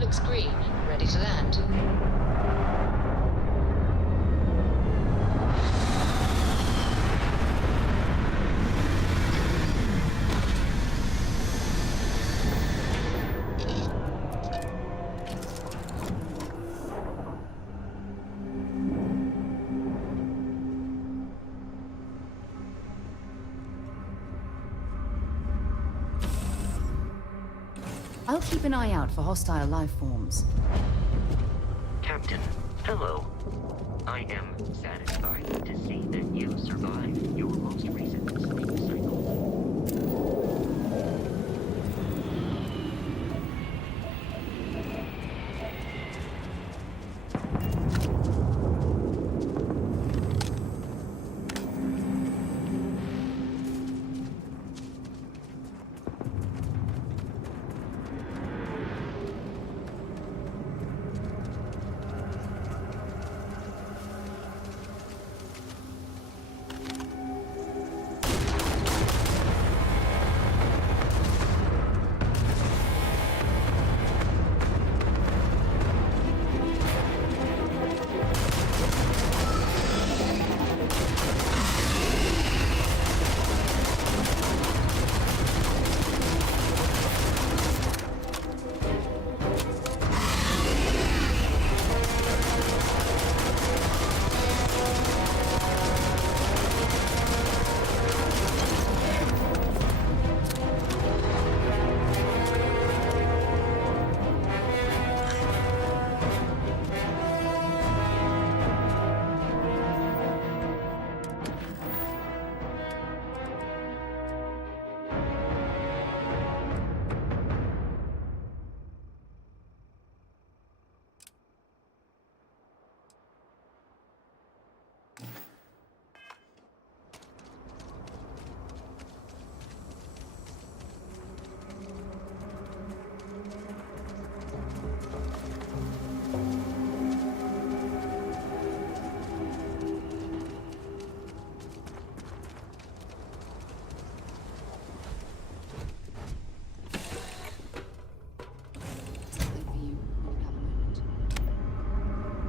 looks green. Ready to land. I'll keep an eye out for hostile life forms. Captain, hello. I am satisfied to see that you survived your most recent sleep cycle.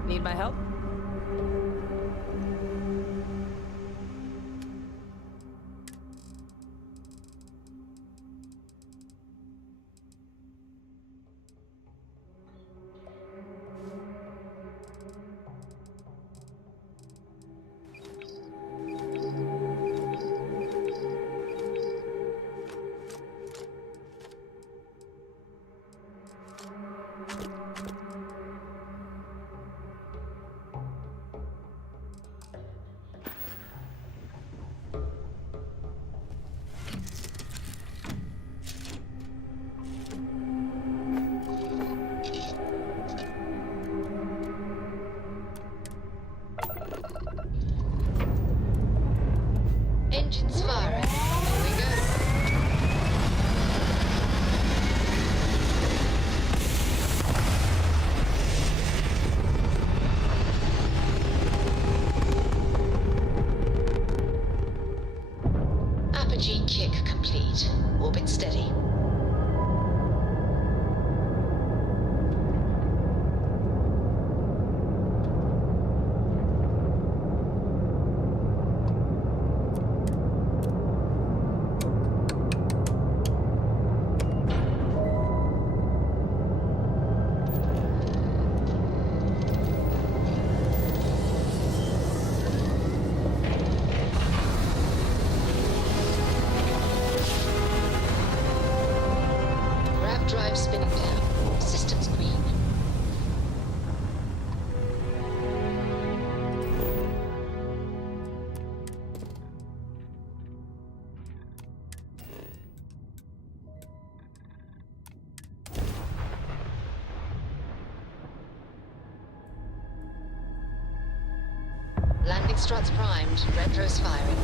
Need my help? Engines firing. Here we go. Apogee kick complete. Orbit steady. Drive spinning down. Systems green. Landing struts primed. Retros firing.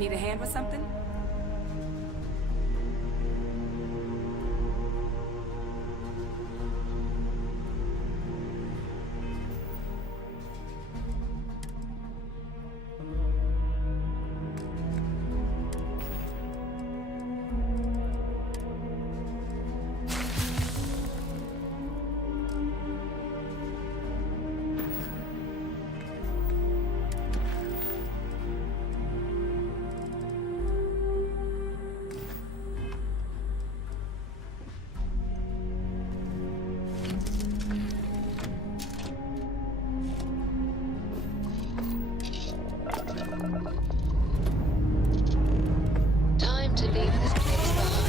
Need a hand with something? Time to leave this place behind.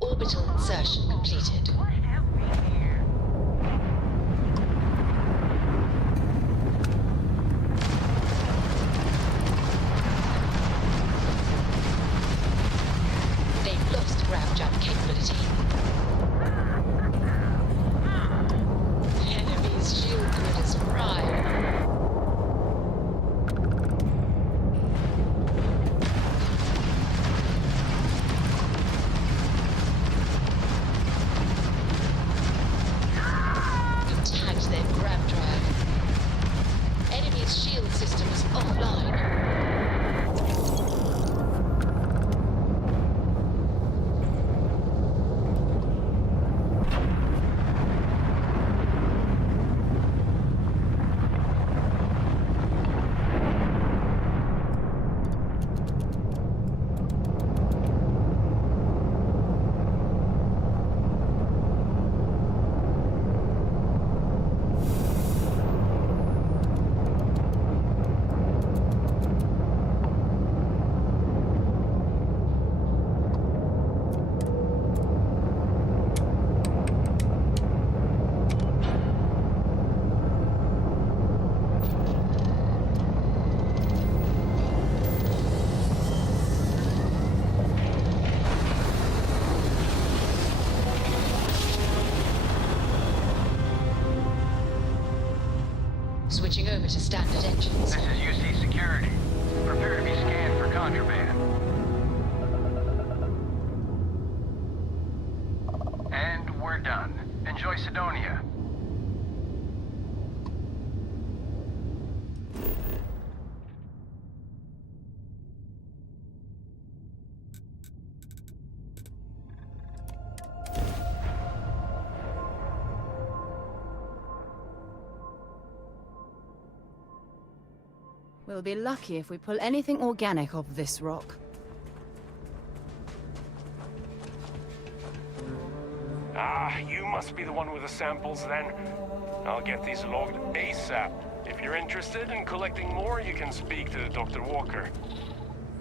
Orbital insertion completed. What have we here? They've lost grav jump capability. Enemy's shield grid is fried. Attacked their grav drive. Enemy's shield system is offline. Switching over to standard engines. This is UC Security. Prepare to be scanned for contraband. And we're done. Enjoy Sidonia. We'll be lucky if we pull anything organic off this rock. Ah, you must be the one with the samples then. I'll get these logged ASAP. If you're interested in collecting more, you can speak to Dr. Walker.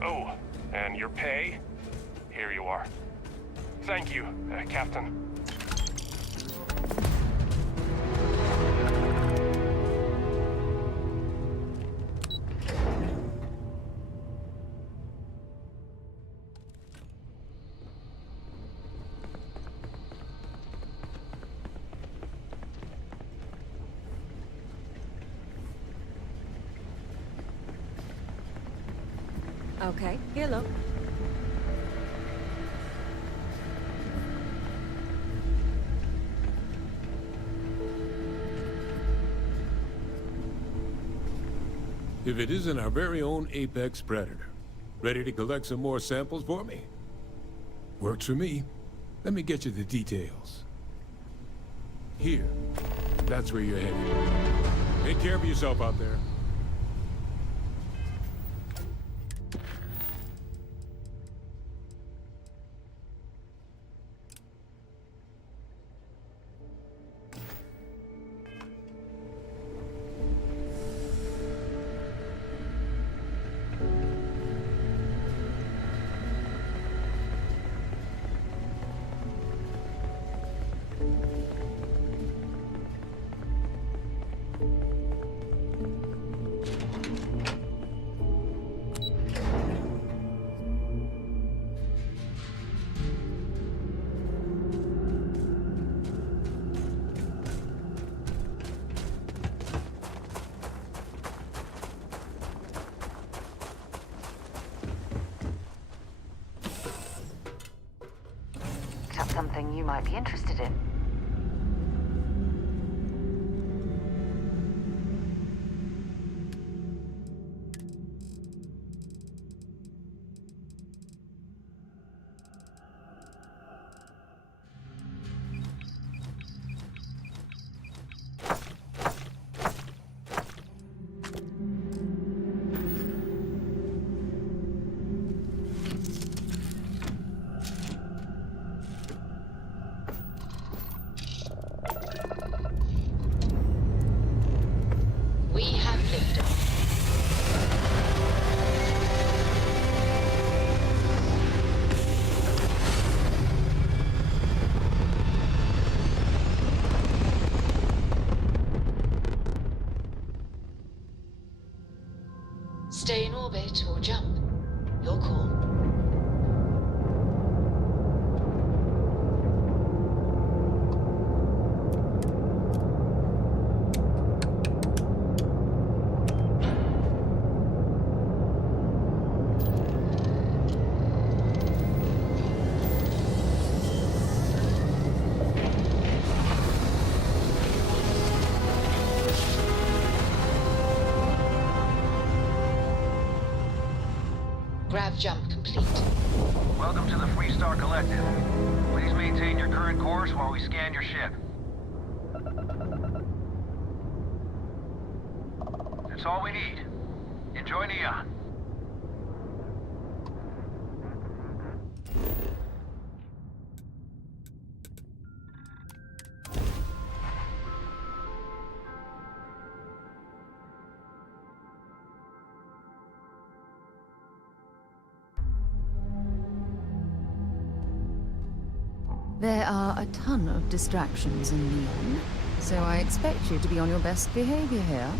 Oh, and your pay? Here you are. Thank you, Captain. Okay, hello. If it isn't our very own Apex Predator, ready to collect some more samples for me? Works for me. Let me get you the details. Here. That's where you're headed. Take care of yourself out there. something you might be interested in. We have liftoff. Stay in orbit or jump. Your call. Grav jump complete. Welcome to the Freestar Collective. Please maintain your current course while we scan your ship. That's all we need. Enjoy Neon. There are a ton of distractions in Neon, so I expect you to be on your best behavior here.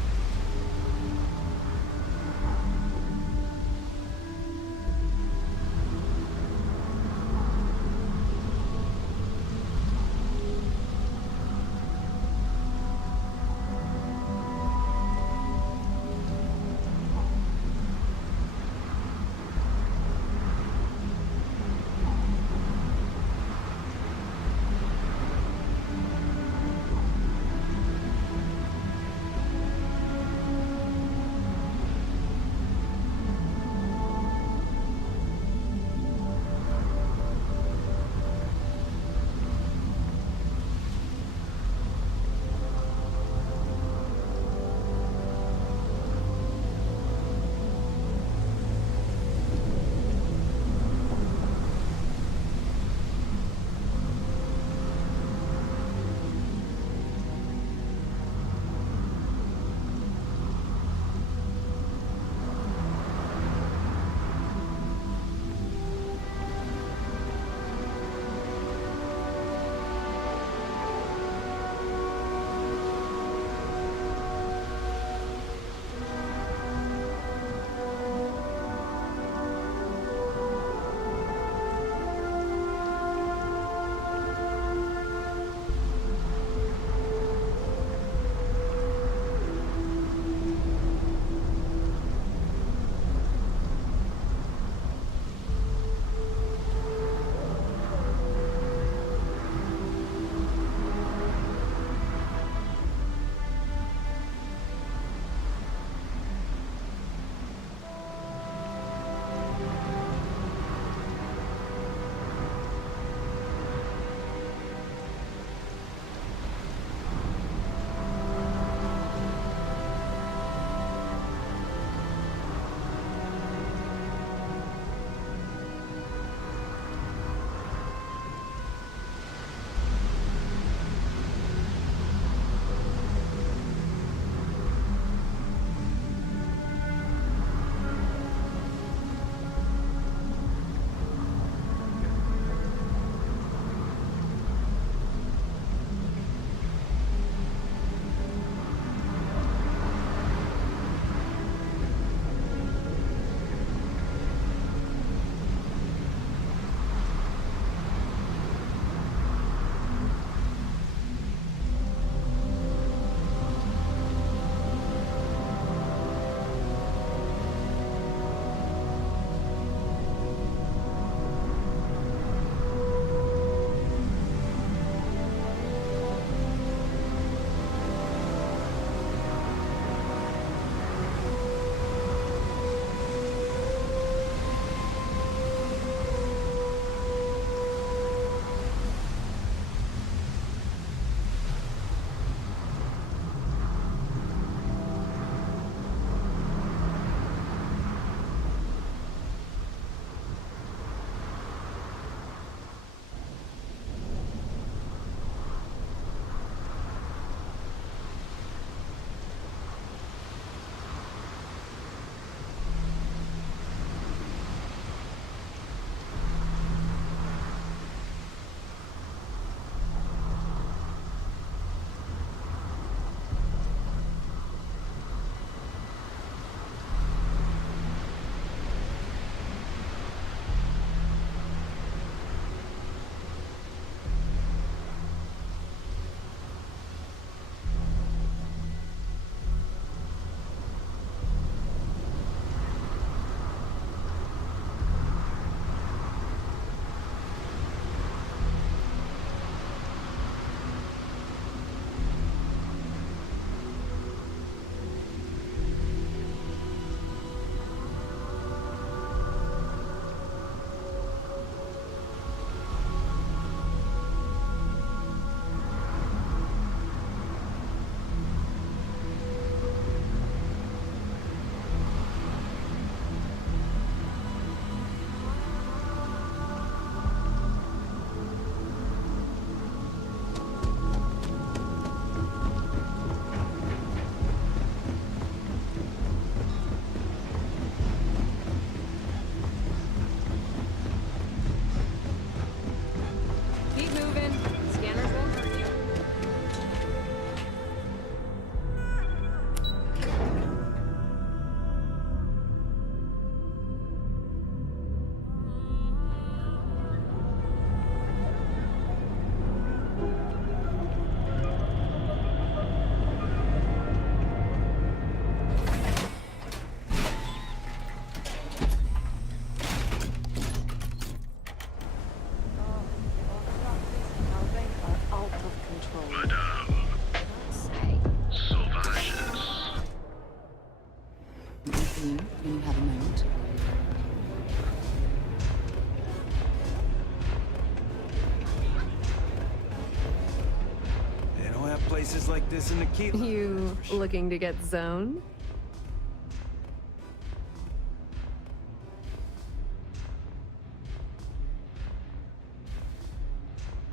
We'll have places like this in the key. You looking to get zoned?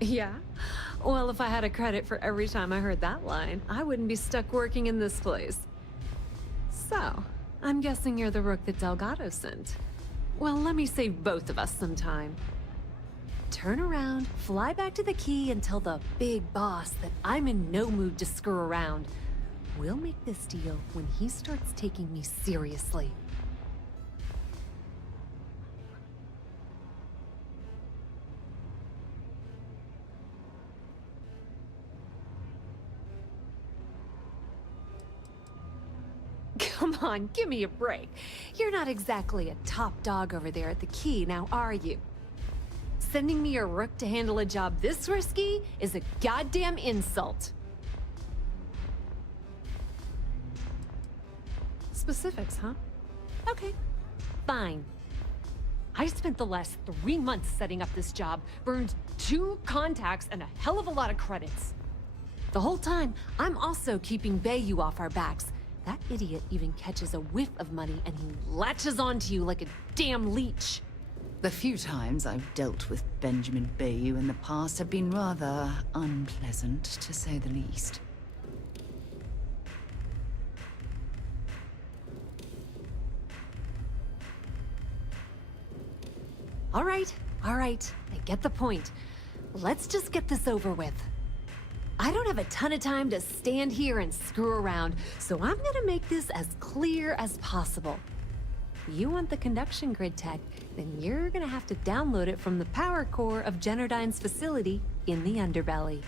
Yeah? Well, if I had a credit for every time I heard that line, I wouldn't be stuck working in this place. So, I'm guessing you're the rook that Delgado sent. Well, let me save both of us some time. Turn around, fly back to the key, and tell the big boss that I'm in no mood to screw around. We'll make this deal when he starts taking me seriously. Come on, give me a break. You're not exactly a top dog over there at the key, now are you? Sending me a rook to handle a job this risky is a goddamn insult. Specifics, huh? Okay, fine. I spent the last 3 months setting up this job, burned 2 contacts and a hell of a lot of credits. The whole time, I'm also keeping Bayou off our backs. That idiot even catches a whiff of money and he latches onto you like a damn leech. The few times I've dealt with Benjamin Bayou in the past have been rather unpleasant, to say the least. All right, I get the point. Let's just get this over with. I don't have a ton of time to stand here and screw around, so I'm gonna make this as clear as possible. You want the conduction grid tech, then you're gonna have to download it from the power core of Generdyne's facility in the underbelly.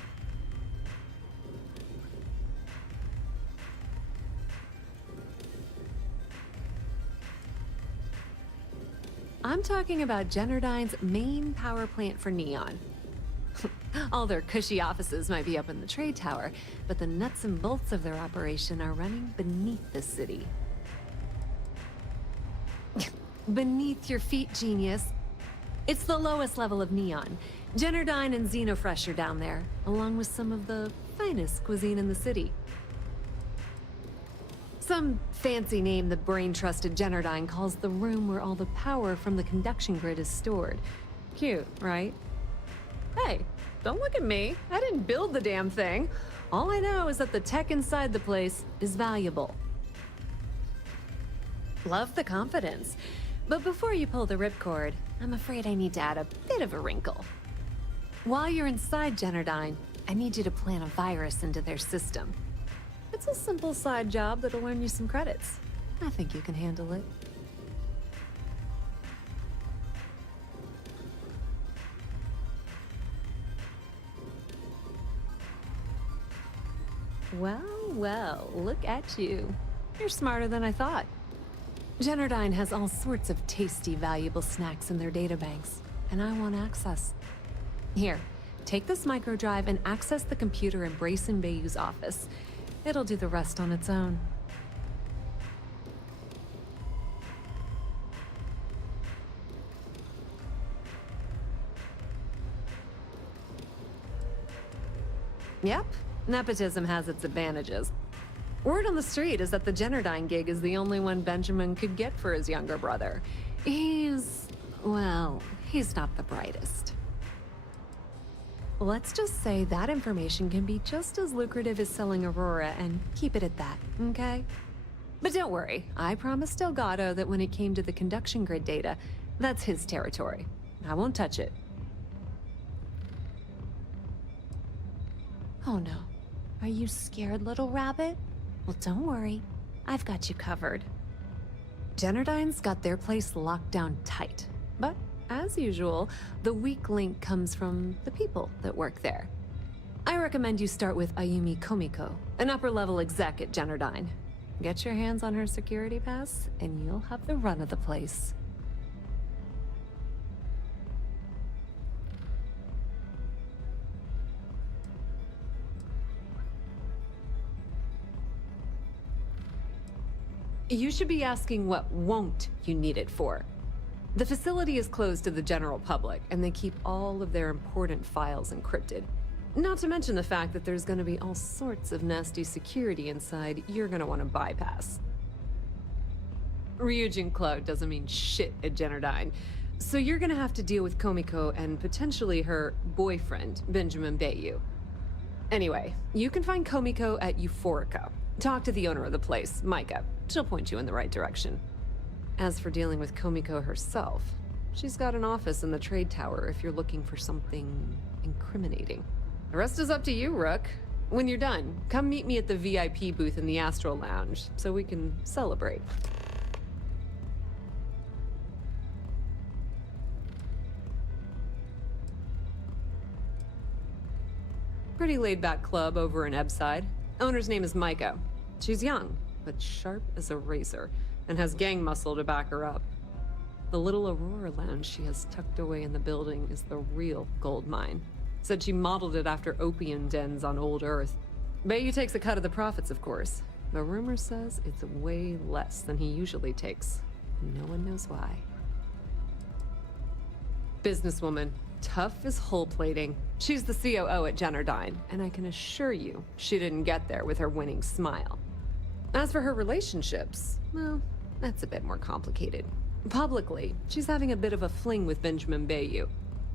I'm talking about Generdyne's main power plant for Neon. All their cushy offices might be up in the trade tower, but the nuts and bolts of their operation are running beneath the city. Beneath your feet, genius. It's the lowest level of Neon. Generdyne and Xenofresh are down there, along with some of the finest cuisine in the city. Some fancy name the brain-trusted Generdyne calls the room where all the power from the conduction grid is stored. Cute, right? Hey, don't look at me. I didn't build the damn thing. All I know is that the tech inside the place is valuable. Love the confidence. But before you pull the ripcord, I'm afraid I need to add a bit of a wrinkle. While you're inside Generdyne, I need you to plant a virus into their system. It's a simple side job that'll earn you some credits. I think you can handle it. Well, well, look at you. You're smarter than I thought. Generdyne has all sorts of tasty, valuable snacks in their databanks, and I want access. Here, take this microdrive and access the computer in Brayson Bayou's office. It'll do the rest on its own. Yep, nepotism has its advantages. Word on the street is that the Generdyne gig is the only one Benjamin could get for his younger brother. Well, he's not the brightest. Let's just say that information can be just as lucrative as selling Aurora and keep it at that, okay? But don't worry, I promised Delgado that when it came to the conduction grid data, that's his territory. I won't touch it. Oh no. Are you scared, little rabbit? Well, don't worry. I've got you covered. Generdyne's got their place locked down tight. But, as usual, the weak link comes from the people that work there. I recommend you start with Ayumi Komiko, an upper-level exec at Generdyne. Get your hands on her security pass, and you'll have the run of the place. You should be asking what won't you need it for. The facility is closed to the general public, and they keep all of their important files encrypted. Not to mention the fact that there's gonna be all sorts of nasty security inside you're gonna want to bypass. Ryujin Cloud doesn't mean shit at Generdyne, so you're gonna have to deal with Komiko and potentially her boyfriend, Benjamin Bayou. Anyway, you can find Komiko at Euphorica. Talk to the owner of the place, Micah. She'll point you in the right direction. As for dealing with Komiko herself, she's got an office in the trade tower if you're looking for something incriminating. The rest is up to you, Rook. When you're done, come meet me at the VIP booth in the Astral Lounge so we can celebrate. Pretty laid-back club over in Ebside. Owner's name is Micah. She's young, but sharp as a razor, and has gang muscle to back her up. The little Aurora lounge she has tucked away in the building is the real gold mine. Said she modeled it after opium dens on old Earth. Bayou takes a cut of the profits, of course, but rumor says it's way less than he usually takes. No one knows why. Businesswoman. Tough as hull plating. She's the COO at Generdyne, and I can assure you she didn't get there with her winning smile. As for her relationships, well, that's a bit more complicated. Publicly, she's having a bit of a fling with Benjamin Bayou.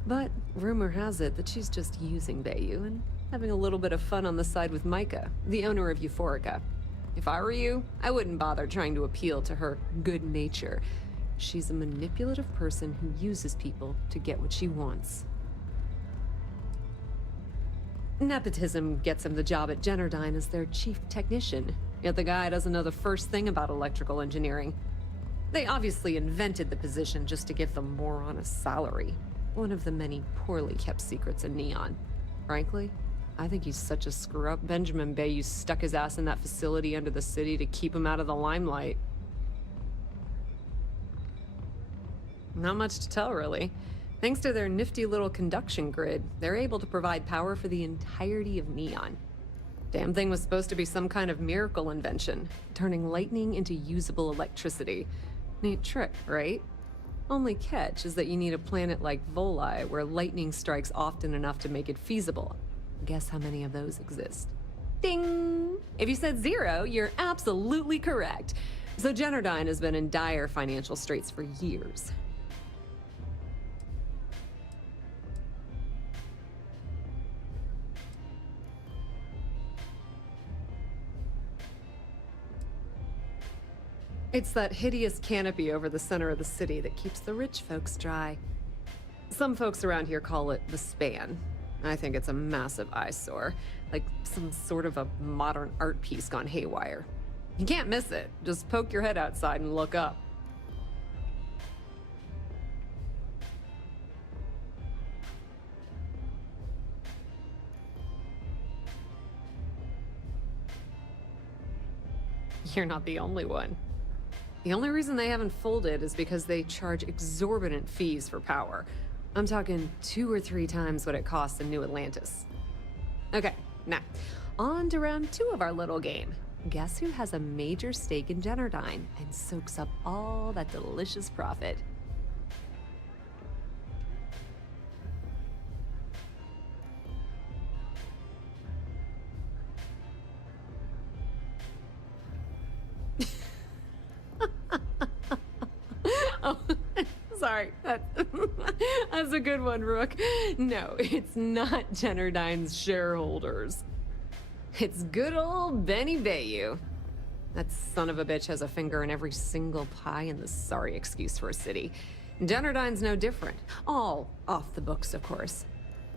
But rumor has it that she's just using Bayou and having a little bit of fun on the side with Micah, the owner of Euphorica. If I were you, I wouldn't bother trying to appeal to her good nature. She's a manipulative person who uses people to get what she wants. Nepotism gets him the job at Generdyne as their chief technician, yet the guy doesn't know the first thing about electrical engineering. They obviously invented the position just to give them more on a salary. One of the many poorly kept secrets in Neon. Frankly, I think he's such a screw-up. Benjamin Bayou stuck his ass in that facility under the city to keep him out of the limelight. Not much to tell, really. Thanks to their nifty little conduction grid, they're able to provide power for the entirety of Neon. Damn thing was supposed to be some kind of miracle invention, turning lightning into usable electricity. Neat trick, right? Only catch is that you need a planet like Voli where lightning strikes often enough to make it feasible. Guess how many of those exist? Ding! If you said 0, you're absolutely correct. So Generdyne has been in dire financial straits for years. It's that hideous canopy over the center of the city that keeps the rich folks dry. Some folks around here call it the span. I think it's a massive eyesore, like some sort of a modern art piece gone haywire. You can't miss it. Just poke your head outside and look up. You're not the only one. The only reason they haven't folded is because they charge exorbitant fees for power. I'm talking 2 or 3 times what it costs in New Atlantis. Okay, now, on to round 2 of our little game. Guess who has a major stake in Generdyne and soaks up all that delicious profit? Oh, sorry. That's a good one, Rook. No, it's not Generdyne's shareholders. It's good old Benny Bayou. That son of a bitch has a finger in every single pie in the sorry excuse for a city. Generdyne's no different. All off the books, of course.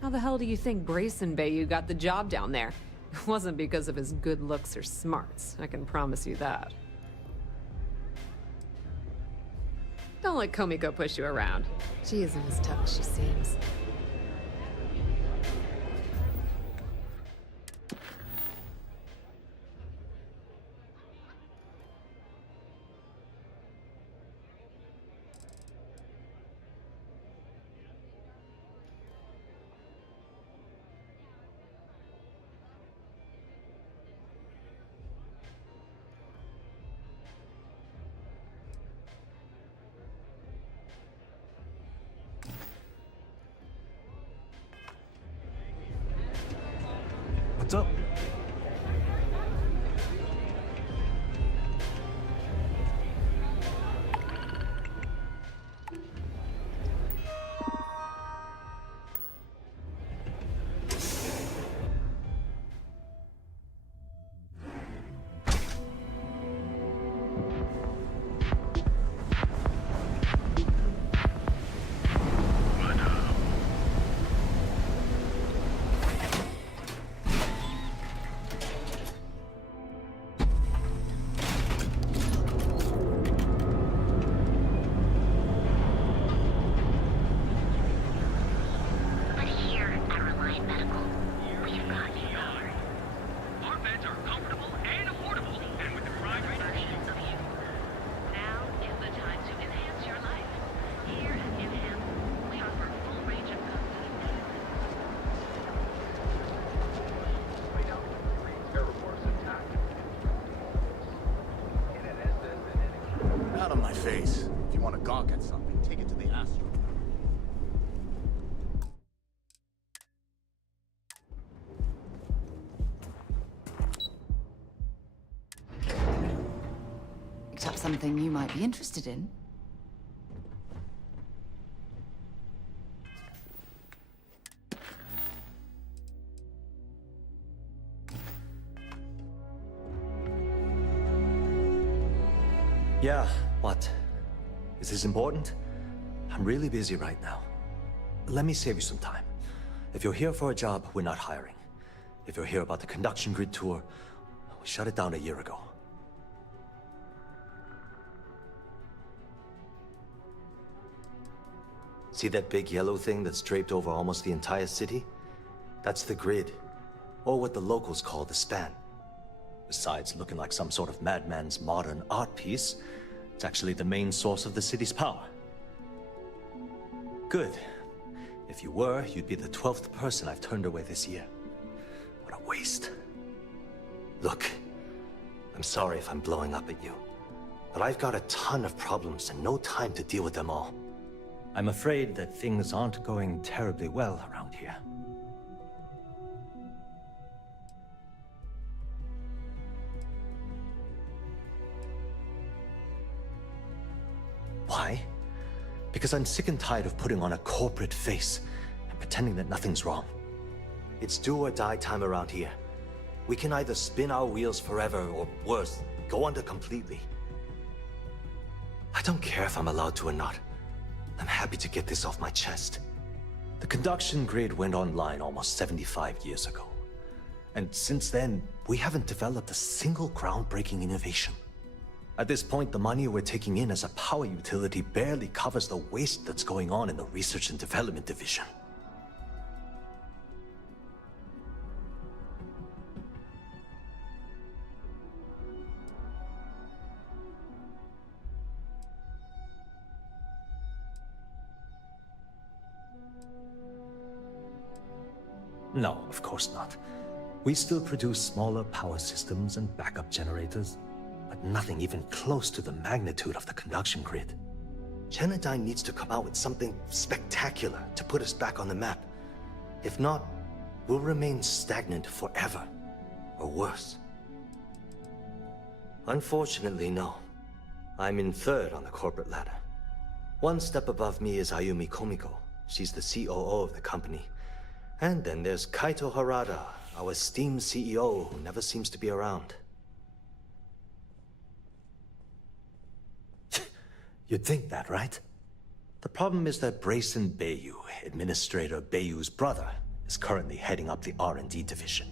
How the hell do you think Brayson Bayou got the job down there? It wasn't because of his good looks or smarts, I can promise you that. Don't let Komiko push you around. She isn't as tough as she seems. What's up? But here at Reliant Medical, we've got you covered. Our beds are comfortable and affordable, and with the right Versions of you. Now is the time to enhance your life. Here at Enhance, we offer a full range of custom Out of my face. If you want to gawk at something, take it to the Astro. Picked up something you might be interested in. Yeah, what? Is this important? I'm really busy right now. Let me save you some time. If you're here for a job, we're not hiring. If you're here about the conduction grid tour, we shut it down a year ago. See that big yellow thing that's draped over almost the entire city? That's the grid, or what the locals call the span. Besides looking like some sort of madman's modern art piece, it's actually the main source of the city's power. Good. If you were, you'd be the 12th person I've turned away this year. What a waste. Look, I'm sorry if I'm blowing up at you, but I've got a ton of problems and no time to deal with them all. I'm afraid that things aren't going terribly well around here. Why? Because I'm sick and tired of putting on a corporate face and pretending that nothing's wrong. It's do or die time around here. We can either spin our wheels forever or worse, go under completely. I don't care if I'm allowed to or not. I'm happy to get this off my chest. The conduction grid went online almost 75 years ago. And since then, we haven't developed a single groundbreaking innovation. At this point, the money we're taking in as a power utility barely covers the waste that's going on in the research and development division. No, of course not. We still produce smaller power systems and backup generators, but nothing even close to the magnitude of the conduction grid. Genodyne needs to come out with something spectacular to put us back on the map. If not, we'll remain stagnant forever, or worse. Unfortunately, no. I'm in third on the corporate ladder. One step above me is Ayumi Komiko. She's the COO of the company. And then there's Kaito Harada, our esteemed CEO who never seems to be around. You'd think that, right? The problem is that Brayson Bayu, Administrator Bayu's brother, is currently heading up the R&D division.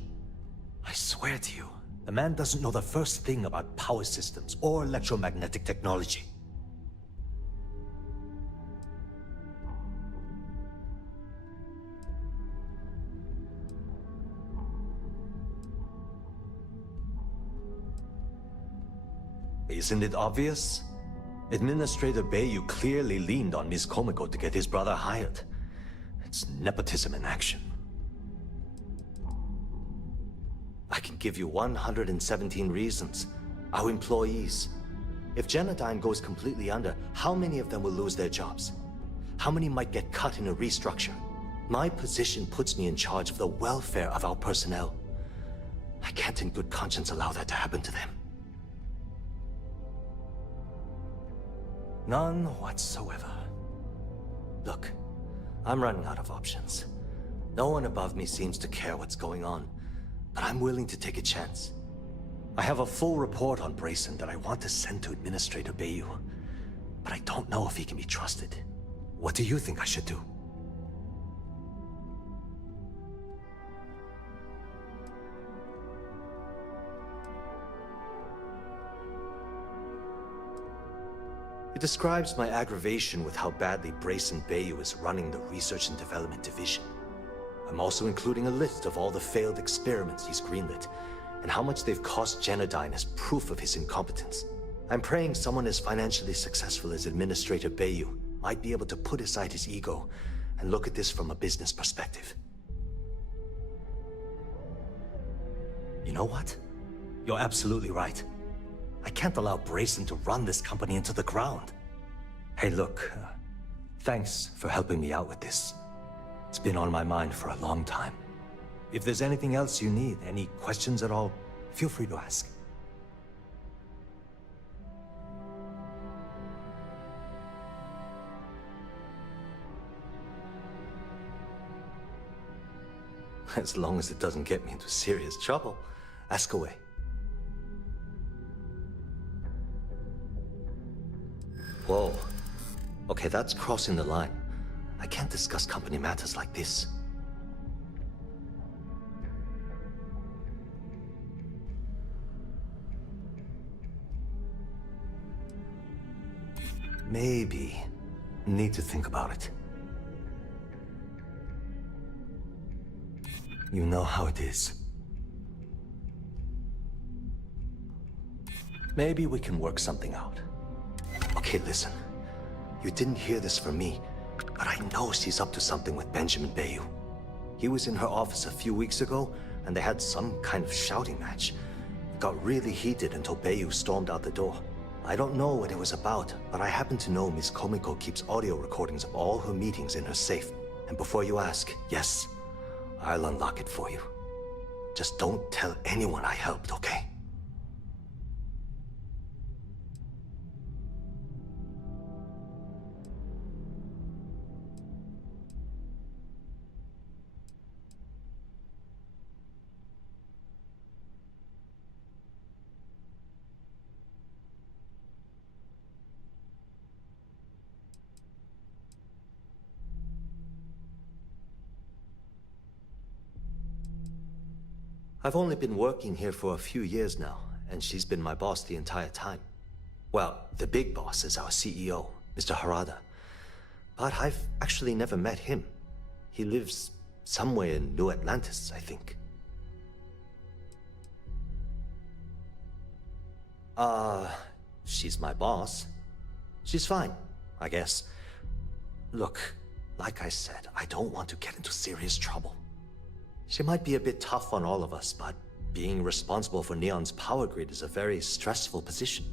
I swear to you, the man doesn't know the first thing about power systems or electromagnetic technology. Isn't it obvious? Administrator Bayu clearly leaned on Ms. Komiko to get his brother hired. It's nepotism in action. I can give you 117 reasons. Our employees. If Genodyne goes completely under, how many of them will lose their jobs? How many might get cut in a restructure? My position puts me in charge of the welfare of our personnel. can't in good conscience allow that to happen to them. None whatsoever. Look, I'm running out of options. No one above me seems to care what's going on, but I'm willing to take a chance. I have a full report on Brayson that I want to send to Administrator Bayou, but I don't know if he can be trusted. What do you think I should do? It describes my aggravation with how badly Brayson Bayou is running the Research and Development Division. I'm also including a list of all the failed experiments he's greenlit, and how much they've cost Genodyne as proof of his incompetence. I'm praying someone as financially successful as Administrator Bayou might be able to put aside his ego and look at this from a business perspective. You know what? You're absolutely right. I can't allow Brayson to run this company into the ground. Hey, look, thanks for helping me out with this. It's been on my mind for a long time. If there's anything else you need, any questions at all, feel free to ask. As long as it doesn't get me into serious trouble, ask away. Whoa. Okay, that's crossing the line. I can't discuss company matters like this. Maybe. Need to think about it. You know how it is. Maybe we can work something out. Okay, listen. You didn't hear this from me, but I know she's up to something with Benjamin Bayou. He was in her office a few weeks ago, and they had some kind of shouting match. It got really heated until Bayou stormed out the door. I don't know what it was about, but I happen to know Miss Komiko keeps audio recordings of all her meetings in her safe. And before you ask, yes, I'll unlock it for you. Just don't tell anyone I helped, okay? I've only been working here for a few years now, and she's been my boss the entire time. Well, the big boss is our CEO, Mr. Harada. But I've actually never met him. He lives somewhere in New Atlantis, I think. She's my boss. She's fine, I guess. Look, like I said, I don't want to get into serious trouble. She might be a bit tough on all of us, but being responsible for Neon's power grid is a very stressful position.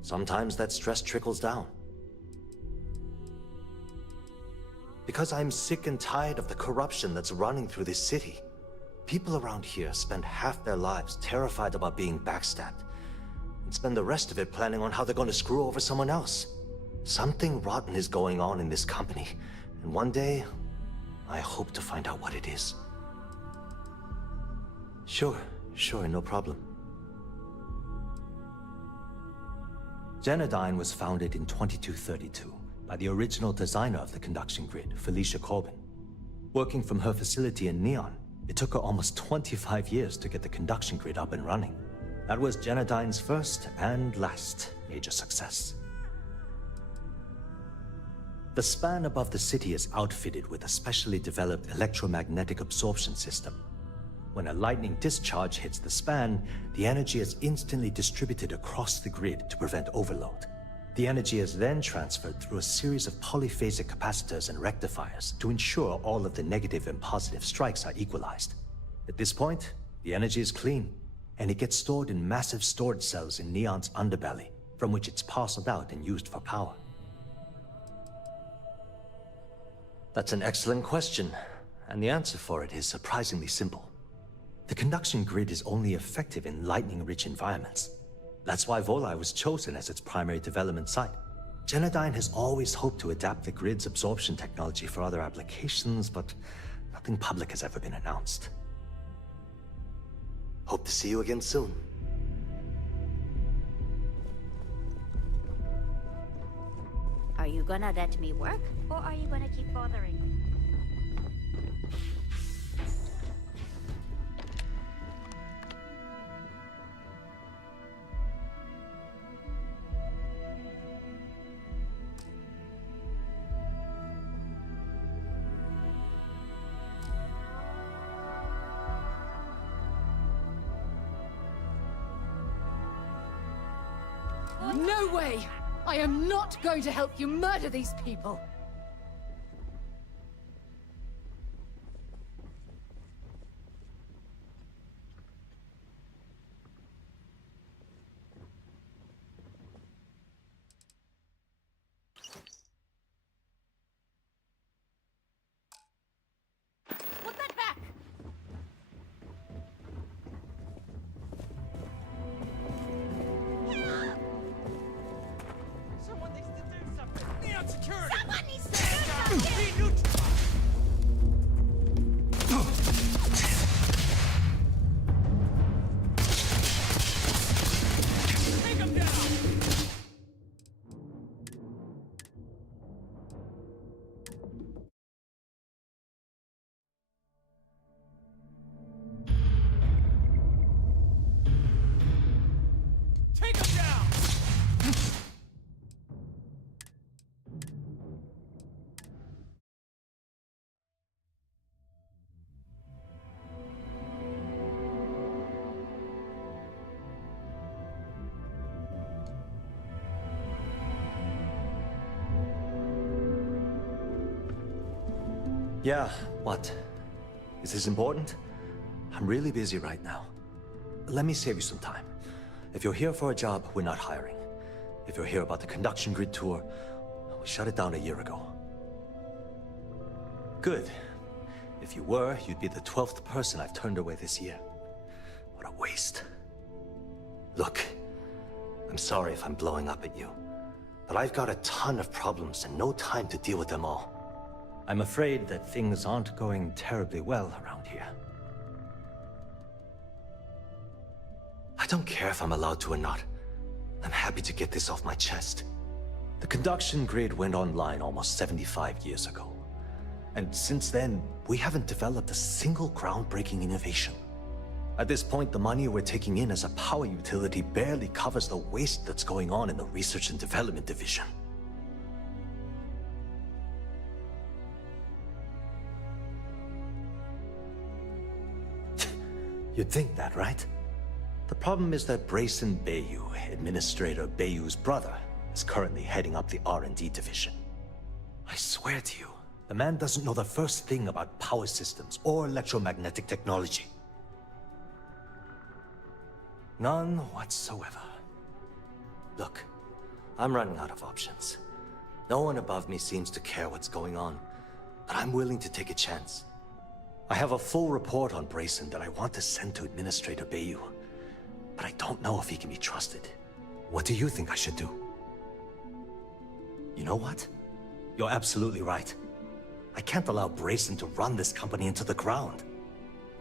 Sometimes that stress trickles down. Because I'm sick and tired of the corruption that's running through this city. People around here spend half their lives terrified about being backstabbed, and spend the rest of it planning on how they're going to screw over someone else. Something rotten is going on in this company, and one day, I hope to find out what it is. Sure, no problem. Genodyne was founded in 2232 by the original designer of the conduction grid, Felicia Corbin. Working from her facility in Neon, it took her almost 25 years to get the conduction grid up and running. That was Genodyne's first and last major success. The span above the city is outfitted with a specially developed electromagnetic absorption system. When a lightning discharge hits the span, the energy is instantly distributed across the grid to prevent overload. The energy is then transferred through a series of polyphasic capacitors and rectifiers to ensure all of the negative and positive strikes are equalized. At this point, the energy is clean, and it gets stored in massive storage cells in Neon's underbelly, from which it's parceled out and used for power. That's an excellent question, and the answer for it is surprisingly simple. The conduction grid is only effective in lightning-rich environments. That's why Volai was chosen as its primary development site. Genodyne has always hoped to adapt the grid's absorption technology for other applications, but nothing public has ever been announced. Hope to see you again soon. Are you gonna let me work, or are you gonna keep bothering me? No way! I am not going to help you murder these people! Put that back! Someone needs to do something. Neon security. Someone needs to do something! Be neutral. Take him down. Take him down. Yeah, what? Is this important? I'm really busy right now. Let me save you some time. If you're here for a job, we're not hiring. If you're here about the conduction grid tour, we shut it down a year ago. Good. If you were, you'd be the 12th person I've turned away this year. What a waste. Look, I'm sorry if I'm blowing up at you, but I've got a ton of problems and no time to deal with them all. I'm afraid that things aren't going terribly well around here. I don't care if I'm allowed to or not. I'm happy to get this off my chest. The conduction grid went online almost 75 years ago. And since then, we haven't developed a single groundbreaking innovation. At this point, the money we're taking in as a power utility barely covers the waste that's going on in the research and development division. You'd think that, right? The problem is that Brayson Bayou, Administrator Bayou's brother, is currently heading up the R&D division. I swear to you, the man doesn't know the first thing about power systems or electromagnetic technology. None whatsoever. Look, I'm running out of options. No one above me seems to care what's going on, but I'm willing to take a chance. I have a full report on Brayson that I want to send to Administrator Bayou, but I don't know if he can be trusted. What do you think I should do? You know what? You're absolutely right. I can't allow Brayson to run this company into the ground.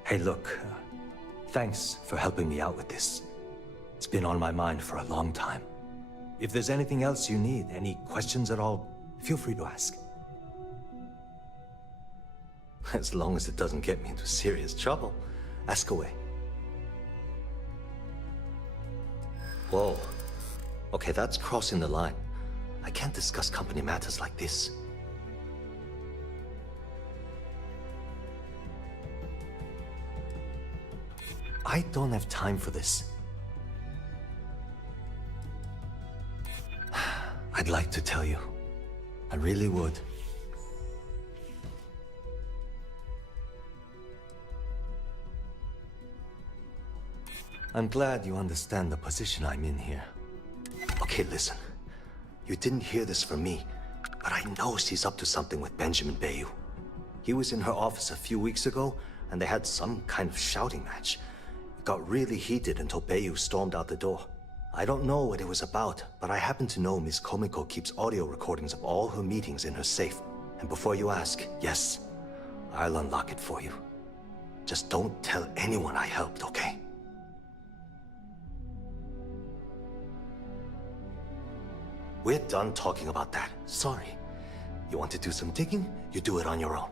Hey, look, thanks for helping me out with this. It's been on my mind for a long time. If there's anything else you need, any questions at all, feel free to ask. As long as it doesn't get me into serious trouble, ask away. Whoa. Okay, that's crossing the line. I can't discuss company matters like this. I don't have time for this. I'd like to tell you. I really would. I'm glad you understand the position I'm in here. Okay, listen. You didn't hear this from me, but I know she's up to something with Benjamin Bayou. He was in her office a few weeks ago, and they had some kind of shouting match. It got really heated until Bayu stormed out the door. I don't know what it was about, but I happen to know Miss Komiko keeps audio recordings of all her meetings in her safe. And before you ask, yes, I'll unlock it for you. Just don't tell anyone I helped, okay? We're done talking about that. Sorry. You want to do some digging? You do it on your own.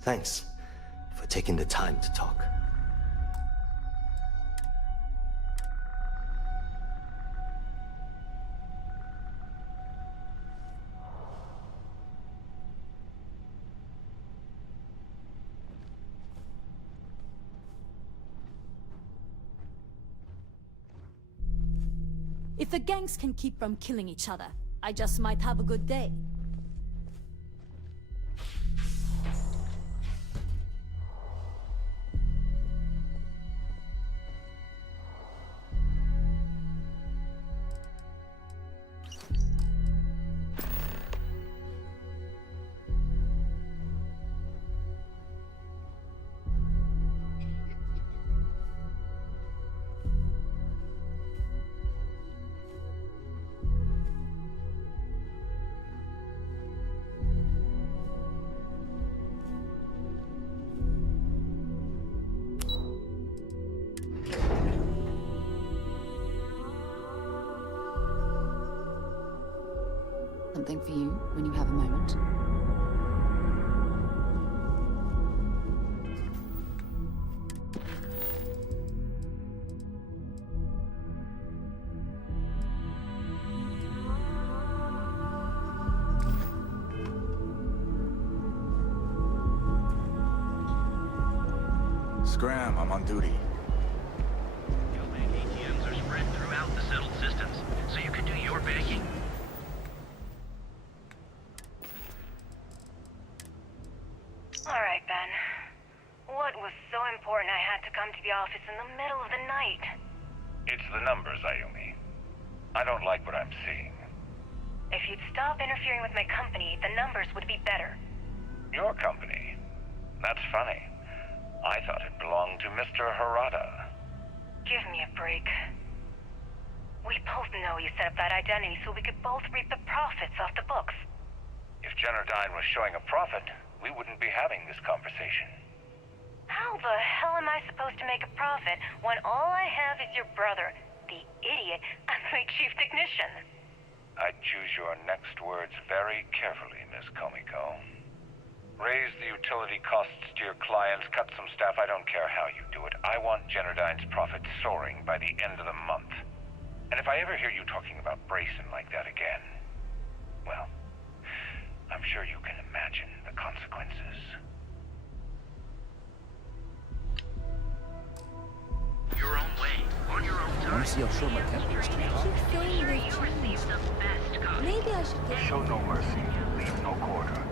Thanks for taking the time to talk. If the gangs can keep from killing each other, I just might have a good day. Something for you when you have a moment. Scram, I'm on duty. Bank ATMs are spread throughout the settled systems, so you can do your banking. Alright, Ben. What was so important I had to come to the office in the middle of the night? It's the numbers, Ayumi. I don't like what I'm seeing. If you'd stop interfering with my company, the numbers would be better. Your company? That's funny. I thought it belonged to Mr. Harada. Give me a break. We both know you set up that identity so we could both reap the profits off the books. If Generdyne was showing a profit, we wouldn't be having this conversation. How the hell am I supposed to make a profit when all I have is your brother, the idiot, as my chief technician? I'd choose your next words very carefully, Miss Komiko. Raise the utility costs to your clients, cut some staff, I don't care how you do it. I want Generdyne's profits soaring by the end of the month. And if I ever hear you talking about Brayson like that again, well, I'm sure you can imagine the consequences. Your own way, on your own time. Want to see how short my temper is, sweetheart? You receive the best cut. Maybe I should get... Show no mercy, leave no quarter.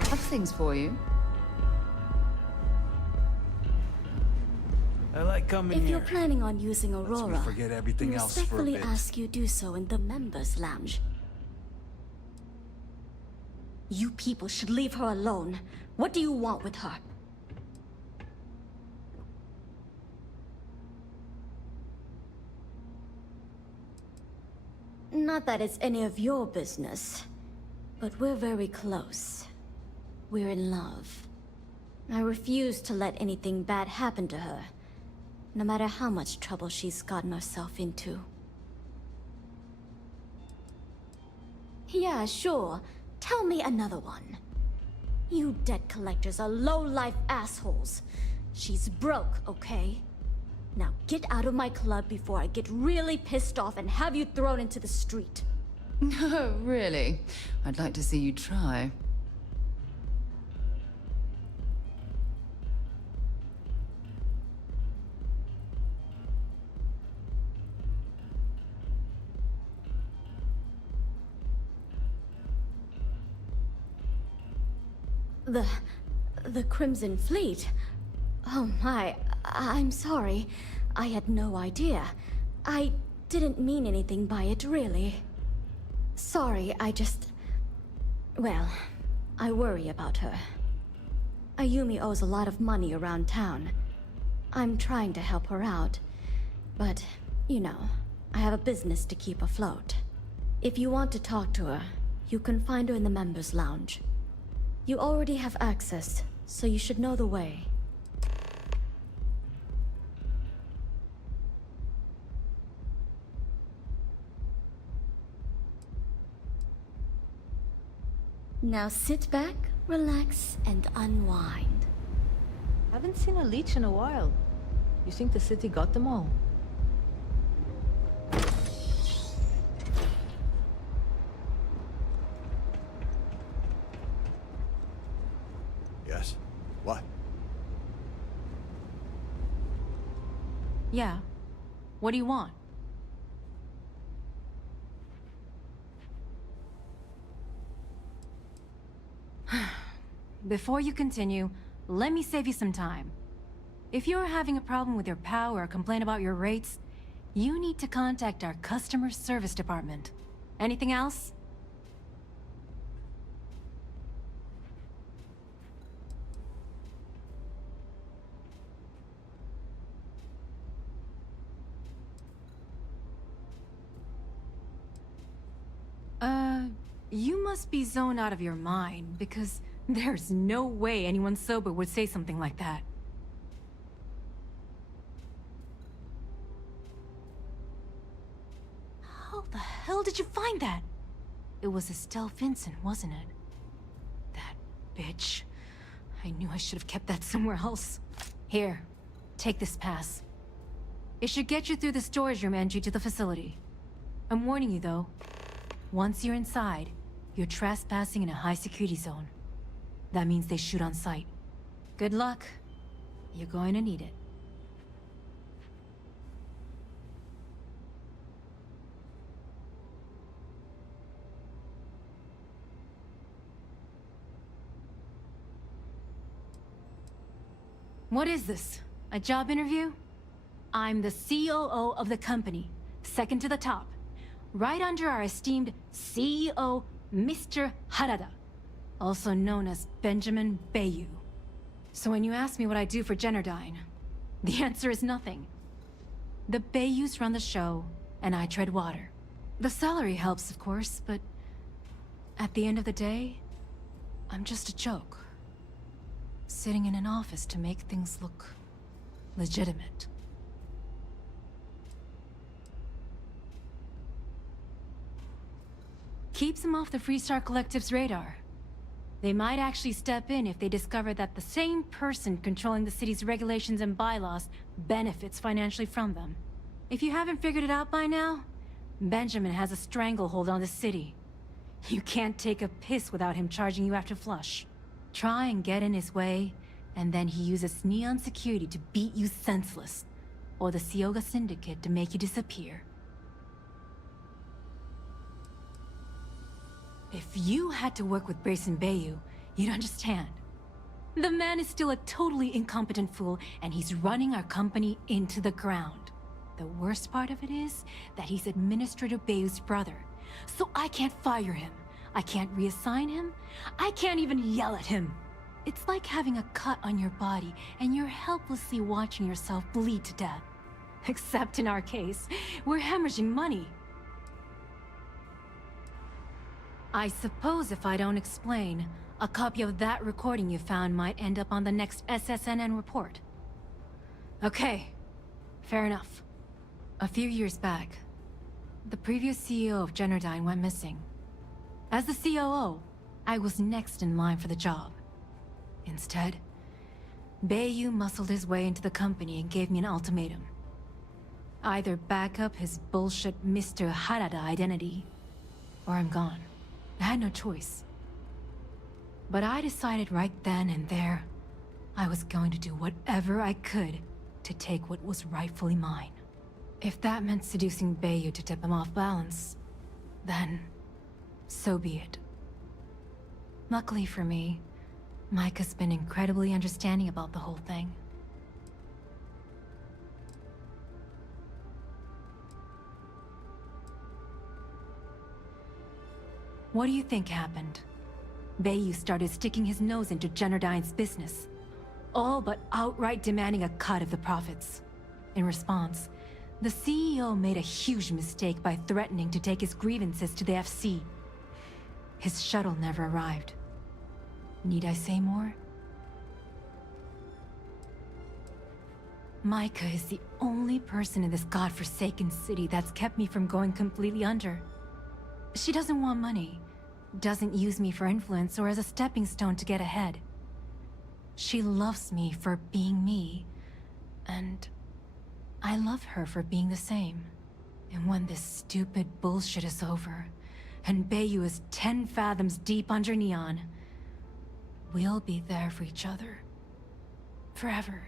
Have things for you. I like coming If here. you're planning on using Lets me Aurora, forget everything we else for a respectfully bit. ask you do so in the members' lounge. You people should leave her alone. What do you want with her? Not that it's any of your business, but we're very close. We're in love. I refuse to let anything bad happen to her, no matter how much trouble she's gotten herself into. Yeah, sure. Tell me another one. You debt collectors are low-life assholes. She's broke, okay? Now get out of my club before I get really pissed off and have you thrown into the street. No, really. I'd like to see you try. The Crimson Fleet? Oh my, I'm sorry. I had no idea. I didn't mean anything by it, really. Sorry, well, I worry about her. Ayumi owes a lot of money around town. I'm trying to help her out, but, you know, I have a business to keep afloat. If you want to talk to her, you can find her in the members' lounge. You already have access, so you should know the way. Now sit back, relax, and unwind. Haven't seen a leech in a while. You think the city got them all? Yes? What? Yeah. What do you want? Before you continue, let me save you some time. If you're having a problem with your power or complain about your rates, you need to contact our customer service department. Anything else? You must be zoned out of your mind, because there's no way anyone sober would say something like that. How the hell did you find that? It was Estelle Vincent, wasn't it? That bitch. I knew I should have kept that somewhere else. Here, take this pass. It should get you through the storage room entry to the facility. I'm warning you, though. Once you're inside, you're trespassing in a high-security zone. That means they shoot on sight. Good luck. You're going to need it. What is this? A job interview? I'm the COO of the company, second to the top. Right under our esteemed CEO, Mr. Harada, also known as Benjamin Bayou. So when you ask me what I do for Generdyne, the answer is nothing. The Bayous run the show, and I tread water. The salary helps, of course, but at the end of the day, I'm just a joke. Sitting in an office to make things look legitimate. Keeps them off the Freestar Collective's radar. They might actually step in if they discover that the same person controlling the city's regulations and bylaws benefits financially from them. If you haven't figured it out by now, Benjamin has a stranglehold on the city. You can't take a piss without him charging you after flush. Try and get in his way, and then he uses neon security to beat you senseless, or the Sioga Syndicate to make you disappear. If you had to work with Grayson Bayou, you'd understand. The man is still a totally incompetent fool, and he's running our company into the ground. The worst part of it is that he's Administrator Bayou's brother, so I can't fire him. I can't reassign him. I can't even yell at him. It's like having a cut on your body, and you're helplessly watching yourself bleed to death. Except in our case, we're hemorrhaging money. I suppose if I don't explain, a copy of that recording you found might end up on the next SSNN report. Okay, fair enough. A few years back, the previous CEO of Generdyne went missing. As the COO, I was next in line for the job. Instead, Bayou muscled his way into the company and gave me an ultimatum. Either back up his bullshit Mr. Harada identity, or I'm gone. I had no choice. But I decided right then and there, I was going to do whatever I could to take what was rightfully mine. If that meant seducing Bayou to tip him off balance, then so be it. Luckily for me, Micah's been incredibly understanding about the whole thing. What do you think happened? Bayou started sticking his nose into Generdyne's business, all but outright demanding a cut of the profits. In response, the CEO made a huge mistake by threatening to take his grievances to the FC. His shuttle never arrived. Need I say more? Micah is the only person in this godforsaken city that's kept me from going completely under. She doesn't want money, doesn't use me for influence or as a stepping stone to get ahead. She loves me for being me, and I love her for being the same. And when this stupid bullshit is over, and Bayou is 10 fathoms deep under Neon, we'll be there for each other. Forever.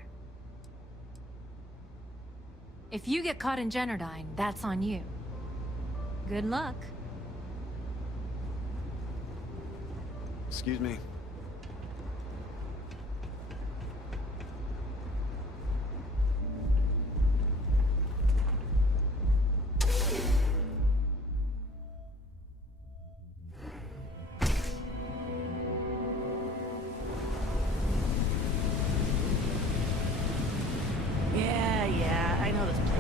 If you get caught in Generdyne, that's on you. Good luck. Excuse me. Yeah, I know this place.